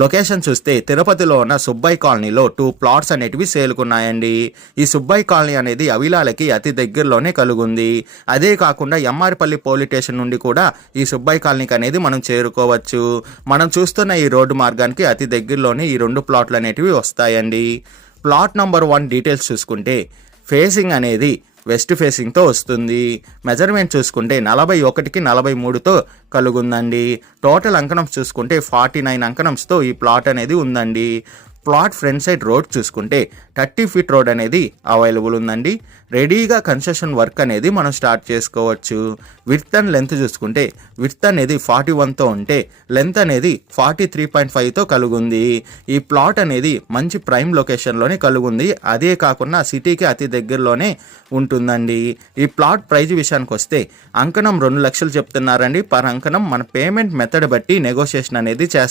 Location చూస్తే తిరుపతిలో ఉన్న సుబ్బయ్య కాలనీలో 2 ప్లాట్స్ అనేటివి సేల్కున్నాయండి. ఈ సుబ్బయ్య కాలనీ అనేది అవిలాలకి అతి దగ్గరలోనే కలుగుంది. అదే కాకుండా ఎమ్మారిపల్లి పోలీస్ స్టేషన్ నుండి కూడా ఈ సుబ్బయ్య కాలనీకి అనేది మనం చేరుకోవచ్చు. మనం చూస్తున్న ఈ రోడ్డు మార్గానికి అతి దగ్గరలోనే ఈ 2 ప్లాట్లు అనేటివి వస్తాయండి. ప్లాట్ నెంబర్ 1 డీటెయిల్స్ చూసుకుంటే ఫేసింగ్ అనేది వెస్ట్ ఫేసింగ్తో వస్తుంది. మెజర్మెంట్ చూసుకుంటే 41కి 43తో కలుగుందండి. టోటల్ అంకణం చూసుకుంటే 49 అంకణంస్తో ఈ ప్లాట్ అనేది ఉందండి. ప్లాట్ ఫ్రంట్ సైడ్ రోడ్ చూసుకుంటే 30 ఫీట్ రోడ్ అనేది అవైలబుల్ ఉందండి. రెడీగా కన్స్ట్రక్షన్ వర్క్ అనేది మనం స్టార్ట్ చేసుకోవచ్చు. విడ్త్ అండ్ లెంత్ చూసుకుంటే విడ్త్ అనేది 41తో ఉంటే లెంత్ అనేది 43.5తో కలుగుంది. ఈ ప్లాట్ అనేది మంచి ప్రైమ్ లొకేషన్లోనే కలుగుంది. అదే కాకుండా సిటీకి అతి దగ్గరలోనే ఉంటుందండి. ఈ ప్లాట్ ప్రైజ్ విషయానికి వస్తే అంకణం 2 లక్షలు చెప్తున్నారండి. పర్ అంకణం మన పేమెంట్ మెథడ్ బట్టి నెగోషియేషన్ అనేది చేస్తారు.